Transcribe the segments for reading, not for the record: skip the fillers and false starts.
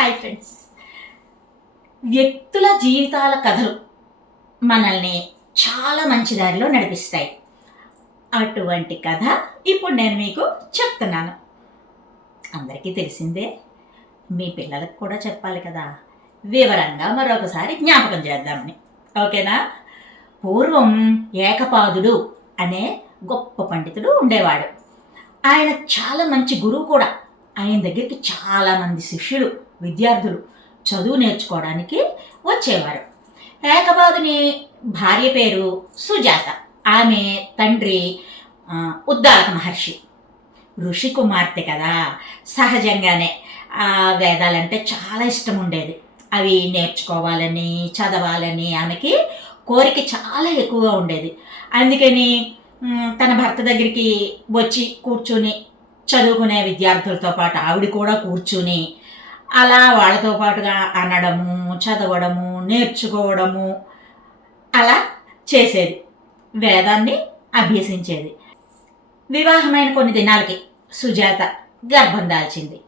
Hi friends. వ్యక్తుల జీవితాల కథలు మనల్ని చాలా మంచి దారిలో నడిపిస్తాయి. అటువంటి కథ ఇప్పుడు నేను మీకు చెప్తున్నాను. అందరికీ తెలిసిందే, మీ పిల్లలకు కూడా చెప్పాలి కదా, వివరంగా మరొకసారి జ్ఞాపకం చేద్దామని. ఓకేనా? పూర్వం ఏకపాదుడు అనే గొప్ప పండితుడు ఉండేవాడు. ఆయన చాలా మంచి గురువు కూడా. ఆయన దగ్గరికి చాలామంది శిష్యులు, విద్యార్థులు చదువు నేర్చుకోవడానికి వచ్చేవారు. ఏకపాదుని భార్య పేరు సుజాత. ఆమె తండ్రి ఉద్దాలక మహర్షి, ఋషి కుమార్తె కదా. సహజంగానే వేదాలంటే చాలా ఇష్టం ఉండేది. అవి నేర్చుకోవాలని, చదవాలని ఆమెకి కోరిక చాలా ఎక్కువగా ఉండేది. అందుకని తన భర్త దగ్గరికి వచ్చి కూర్చుని చదువుకునే విద్యార్థులతో పాటు ఆవిడ కూడా కూర్చుని అలా వాళ్ళతో పాటుగా అనడము, చదవడము, నేర్చుకోవడము అలా చేసేది. వేదాన్ని అభ్యసించేది. వివాహమైన కొన్ని దినాలకి సుజాత గర్భం దాల్చింది.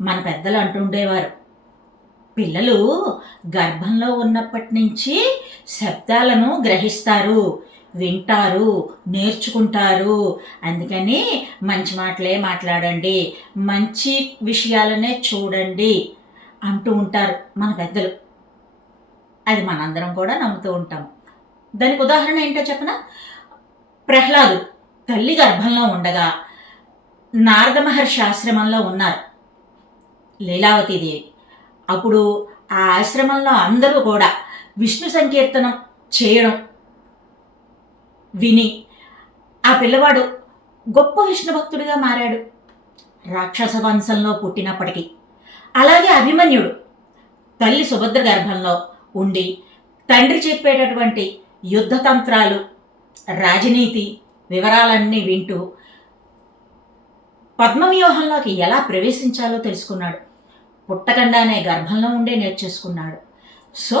మన పెద్దలు అంటుండేవారు, పిల్లలు గర్భంలో ఉన్నప్పటి నుంచి శబ్దాలను గ్రహిస్తారు, వింటారు, నేర్చుకుంటారు. అందుకని మంచి మాటలే మాట్లాడండి, మంచి విషయాలనే చూడండి అంటూ ఉంటారు మన పెద్దలు. అది మనందరం కూడా నమ్ముతూ ఉంటాం. దానికి ఉదాహరణ ఏంటో చెప్పనా? ప్రహ్లాదుడు తల్లి గర్భంలో ఉండగా నారద మహర్షి ఆశ్రమంలో ఉన్నారు, లీలావతీదేవి. అప్పుడు ఆ ఆశ్రమంలో అందరూ కూడా విష్ణు సంకీర్తనం చేయడం విని ఆ పిల్లవాడు గొప్ప విష్ణు భక్తుడిగా మారాడు, రాక్షస వంశంలో పుట్టినప్పటికీ. అలాగే అభిమన్యుడు తల్లి సుభద్ర గర్భంలో ఉండి తండ్రి చెప్పేటటువంటి యుద్ధతంత్రాలు, రాజనీతి వివరాలన్నీ వింటూ పద్మవ్యూహంలోకి ఎలా ప్రవేశించాలో తెలుసుకున్నాడు. పుట్టకండానే గర్భంలో ఉండే నేర్చేసుకున్నాడు. సో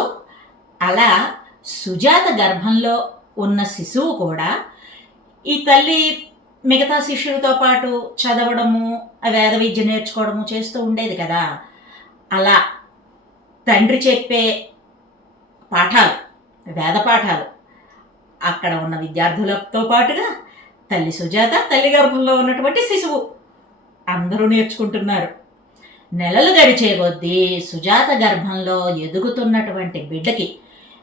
అలా సుజాత గర్భంలో ఉన్న శిశువు కూడా ఈ తల్లి మిగతా శిష్యులతో పాటు చదవడము, వేద విద్య నేర్చుకోవడము చేస్తూ ఉండేది కదా. అలా తండ్రి చెప్పే పాఠాలు, వేద పాఠాలు అక్కడ ఉన్న విద్యార్థులతో పాటుగా తల్లి సుజాత, తల్లి గర్భంలో ఉన్నటువంటి శిశువు అందరూ నేర్చుకుంటున్నారు. నెలలు గడిచే కొద్దీ సుజాత గర్భంలో ఎదుగుతున్నటువంటి బిడ్డకి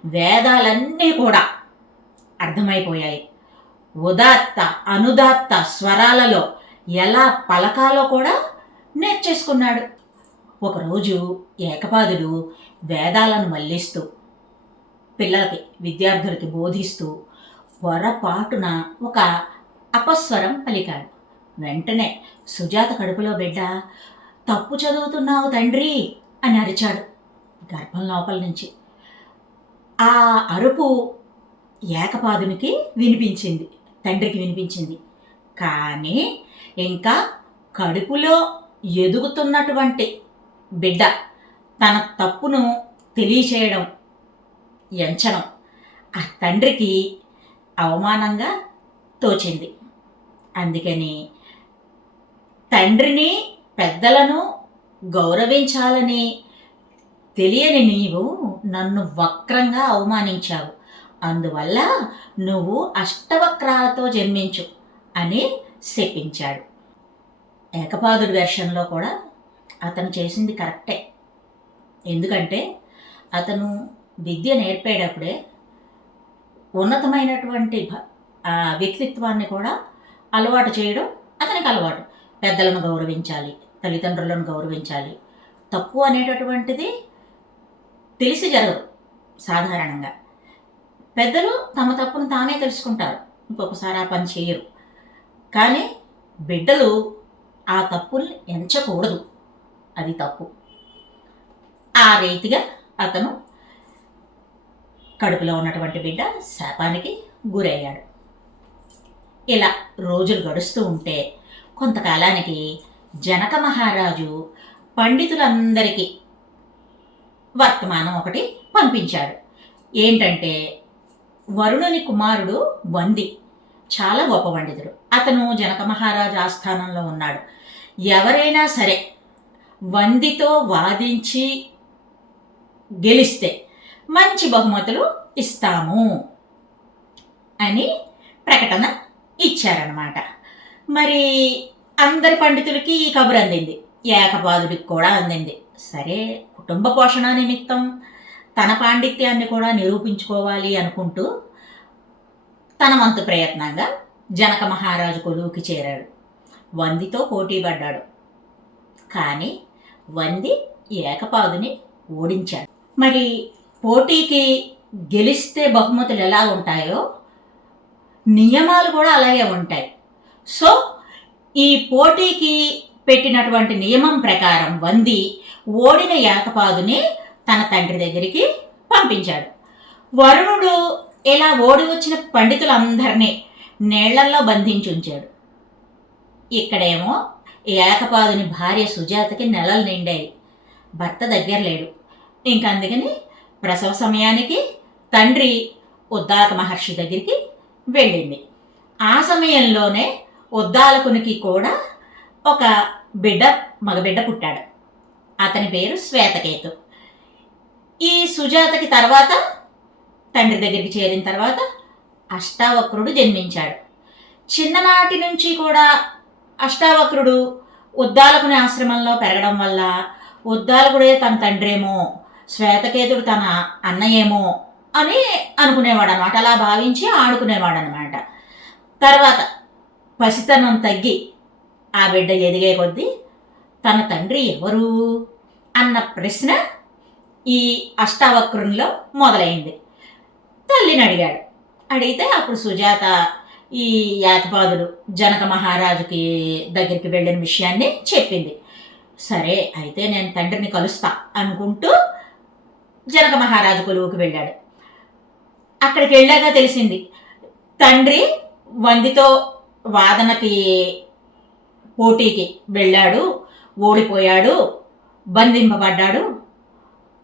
వేదాలన్నీ కూడా అర్థమైపోయాయి. ఉదాత్త, అనుదాత్త స్వరాలలో ఎలా పలకాలో కూడా నేర్చేసుకున్నాడు. ఒకరోజు ఏకపాదుడు వేదాలను మళ్ళిస్తూ పిల్లలకి, విద్యార్థులకి బోధిస్తూ పొరపాటున ఒక అపస్వరం పలికాడు. వెంటనే సుజాత కడుపులో బిడ్డ, తప్పు చదువుతున్నావు తండ్రి అని అరిచాడు గర్భం లోపల నుంచి. ఆ అరుపు ఏకపాదునికి వినిపించింది, తండ్రికి వినిపించింది. కానీ ఇంకా కడుపులో ఎదుగుతున్నటువంటి బిడ్డ తన తప్పును తెలియచేయడం, ఎంచడం ఆ తండ్రికి అవమానంగా తోచింది. అందుకని తండ్రిని, పెద్దలను గౌరవించాలని తెలియని నీవు నన్ను వక్రంగా అవమానించావు, అందువల్ల నువ్వు అష్టవక్రాలతో జన్మించు అని శపించాడు. ఏకపాదుడి వెర్షన్లో కూడా అతను చేసింది కరెక్టే. ఎందుకంటే అతను విద్య నేర్పేటప్పుడే ఉన్నతమైనటువంటి వ్యక్తిత్వాన్ని కూడా అలవాటు చేయడం అతనికి అలవాటు. పెద్దలను గౌరవించాలి, తల్లిదండ్రులను గౌరవించాలి. తప్పు అనేటటువంటిది తెలిసి జరగదు సాధారణంగా. పెద్దలు తమ తప్పును తానే తెలుసుకుంటారు, ఇంకొకసారి ఆ పని చేయరు. కానీ బిడ్డలు ఆ తప్పుల్ని ఎంచకూడదు, అది తప్పు. ఆ రీతిగా అతను కడుపులో ఉన్నటువంటి బిడ్డ శాపానికి గురయ్యాడు. ఇలా రోజులు గడుస్తూ ఉంటే కొంతకాలానికి జనక మహారాజు పండితులందరికీ వర్తమానం ఒకటి పంపించాడు. ఏంటంటే, వరుణుని కుమారుడు వంది చాలా గొప్ప పండితుడు. అతను జనక మహారాజు ఆస్థానంలో ఉన్నాడు. ఎవరైనా సరే వందితో వాదించి గెలిస్తే మంచి బహుమతులు ఇస్తాము అని ప్రకటన ఇచ్చారనమాట. మరి అందరి పండితులకి ఈ కబురు అందింది, ఏకపాదుడికి కూడా అందింది. సరే, కుటుంబ పోషణ నిమిత్తం తన పాండిత్యాన్ని కూడా నిరూపించుకోవాలి అనుకుంటూ తన వంతు ప్రయత్నంగా జనక మహారాజు కొలువుకి చేరాడు. వందితో పోటీ పడ్డాడు. కానీ వంది ఏకపాదుని ఓడించాడు. మరి పోటీకి గెలిస్తే బహుమతులు ఎలా ఉంటాయో నియమాలు కూడా అలాగే ఉంటాయి. సో ఈ పోటీకి పెట్టినటువంటి నియమం ప్రకారం వంది ఓడిన ఏకపాదుని తన తండ్రి దగ్గరికి పంపించాడు. వరుణుడు ఇలా ఓడి వచ్చిన పండితులందరినీ నీళ్లల్లో బంధించి ఉంచాడు. ఇక్కడేమో ఏకపాదుని భార్య సుజాతకి నెలలు నిండాయి, భర్త దగ్గర లేడు. అందుకని ప్రసవ సమయానికి తండ్రి ఉద్దాలక మహర్షి దగ్గరికి వెళ్ళింది. ఆ సమయంలోనే ఉద్దాలకునికి కూడా ఒక మగబిడ్డ పుట్టాడు. అతని పేరు శ్వేతకేతు. ఈ సుజాతకి తర్వాత తండ్రి దగ్గరికి చేరిన తర్వాత అష్టావక్రుడు జన్మించాడు. చిన్ననాటి నుంచి కూడా అష్టావక్రుడు ఉద్దాలకుని ఆశ్రమంలో పెరగడం వల్ల ఉద్దాలకుడే తన తండ్రేమో, శ్వేతకేతుడు తన అన్నయేమో అని అనుకునేవాడు అనమాట. అలా భావించి ఆడుకునేవాడు అనమాట. తర్వాత పసితనం తగ్గి ఆ బిడ్డ ఎదిగే కొద్దీ తన తండ్రి ఎవరు అన్న ప్రశ్న ఈ అష్టావక్రునిలో మొదలైంది. తల్లిని అడిగాడు. అడిగితే అప్పుడు సుజాత ఈ ఏకపాదుడు జనక మహారాజుకి దగ్గరికి వెళ్ళిన విషయాన్ని చెప్పింది. సరే అయితే నేను తండ్రిని కలుస్తా అనుకుంటూ జనక మహారాజు కొలువుకి వెళ్ళాడు. అక్కడికి వెళ్ళాక తెలిసింది తండ్రి వందితో వాదనకి పోటీకి వెళ్ళాడు, ఓడిపోయాడు, బంధింపబడ్డాడు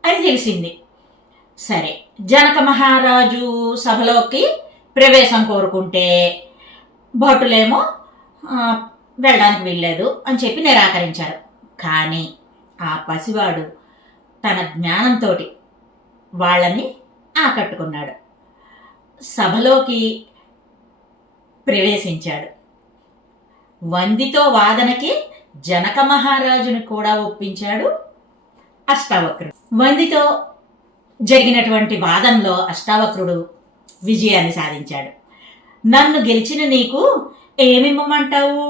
అని తెలిసింది. సరే, జనక మహారాజు సభలోకి ప్రవేశం కోరుకుంటే భటులేమో వెళ్ళడానికి వీల్లేదు అని చెప్పి నిరాకరించారు. కానీ ఆ పసివాడు తన జ్ఞానంతో వాళ్ళని ఆకట్టుకున్నాడు. సభలోకి ప్రవేశించాడు. వందితో వాదనకి జనక మహారాజుని కూడా ఒప్పించాడు అష్టావక్రుడు. వందితో జరిగినటువంటి వాదనలో అష్టావక్రుడు విజయాన్ని సాధించాడు. నన్ను గెలిచిన నీకు ఏమిమ్మమంటావు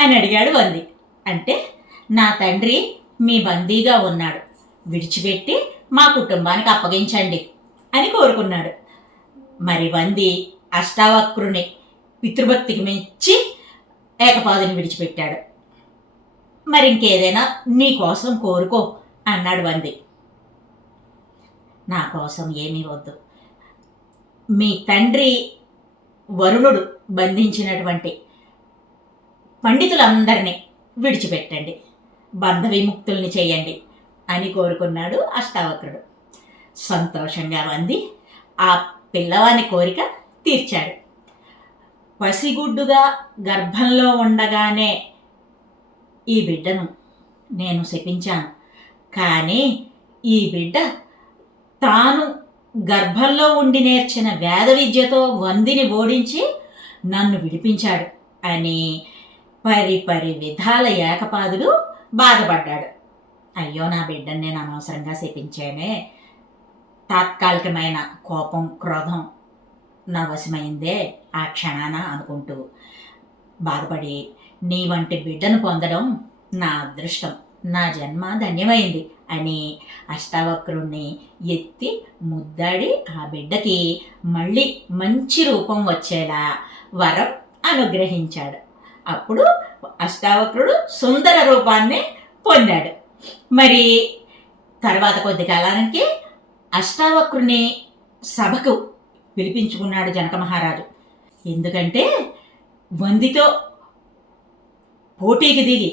అని అడిగాడు వంది. అంటే నా తండ్రి మీ బందీగా ఉన్నాడు, విడిచిపెట్టి మా కుటుంబానికి అప్పగించండి అని కోరుకున్నాడు. మరి వంది అష్టావక్రుని పితృభక్తికి మెచ్చి ఏకపాదుని విడిచిపెట్టాడు. మరి ఇంకేదైనా నీ కోసం కోరుకో అన్నాడు వంది. నా కోసం ఏమీ వద్దు, మీ తండ్రి వరుణుడు బంధించినటువంటి పండితులందరినీ విడిచిపెట్టండి, బంధ విముక్తుల్ని చేయండి అని కోరుకున్నాడు అష్టావక్రుడు. సంతోషంగా వంది ఆ పిల్లవాని కోరిక తీర్చాడు. పసిగుడ్డుగా గర్భంలో ఉండగానే ఈ బిడ్డను నేను శపించాను, కానీ ఈ బిడ్డ తాను గర్భంలో ఉండి నేర్చిన వేద విద్యతో వందిని ఓడించి నన్ను విడిపించాడు అని పరి విధాల ఏకపాదుడు బాధపడ్డాడు. అయ్యో, నా బిడ్డను నేను అనవసరంగా శపించానే, తాత్కాలికమైన కోపం క్రోధం నా వశమైందే ఆ క్షణాన అనుకుంటూ బాధపడి నీ వంటి బిడ్డను పొందడం నా అదృష్టం, నా జన్మ ధన్యమైంది అని అష్టావక్రుణ్ణి ఎత్తి ముద్దాడి ఆ బిడ్డకి మళ్ళీ మంచి రూపం వచ్చేలా వరం అనుగ్రహించాడు. అప్పుడు అష్టావక్రుడు సుందర రూపాన్ని పొందాడు. మరి తర్వాత కొద్ది కాలానికి అష్టావక్రుని సభకు పిలిపించుకున్నాడు జనక మహారాజు. ఎందుకంటే వందితో పోటీకి దిగి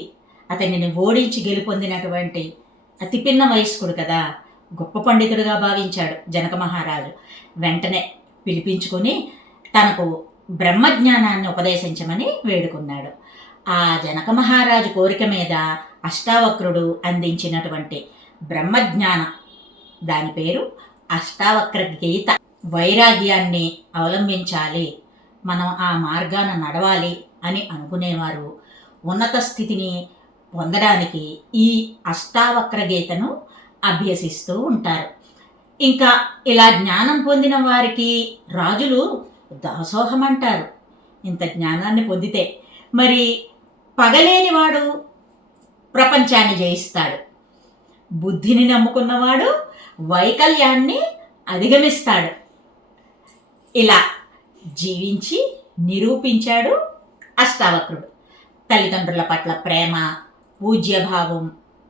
అతనిని ఓడించి గెలుపొందినటువంటి అతి పిన్న వయస్కుడు కదా, గొప్ప పండితుడిగా భావించాడు జనక మహారాజు. వెంటనే పిలిపించుకొని తనకు బ్రహ్మజ్ఞానాన్ని ఉపదేశించమని వేడుకున్నాడు. ఆ జనక మహారాజు కోరిక మీద అష్టావక్రుడు అందించినటువంటి బ్రహ్మజ్ఞానం, దాని పేరు అష్టావక్ర గీత. వైరాగ్యాన్ని అవలంబించాలి, మనం ఆ మార్గాన నడవాలి అని అనుకునేవారు ఉన్నత స్థితిని పొందడానికి ఈ అష్టావక్ర గీతను అభ్యసిస్తూ ఉంటారు. ఇంకా ఇలా జ్ఞానం పొందిన వారికి రాజులు దాసోహం అంటారు. ఇంత జ్ఞానాన్ని పొందితే మరి పగలేనివాడు ప్రపంచాన్ని జయిస్తాడు, బుద్ధిని నమ్ముకున్నవాడు వైకల్యాన్ని అధిగమిస్తాడు. ఇలా జీవించి నిరూపించాడు అష్టావక్రుడు. తల్లిదండ్రుల పట్ల ప్రేమ, పూజ్యభావం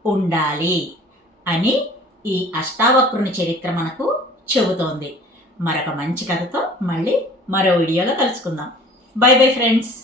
ఉండాలి అని ఈ అష్టావక్రుని చరిత్ర మనకు చెబుతోంది. మరొక మంచి కథతో మళ్ళీ మరో వీడియోలో కలుసుకుందాం. By bye friends.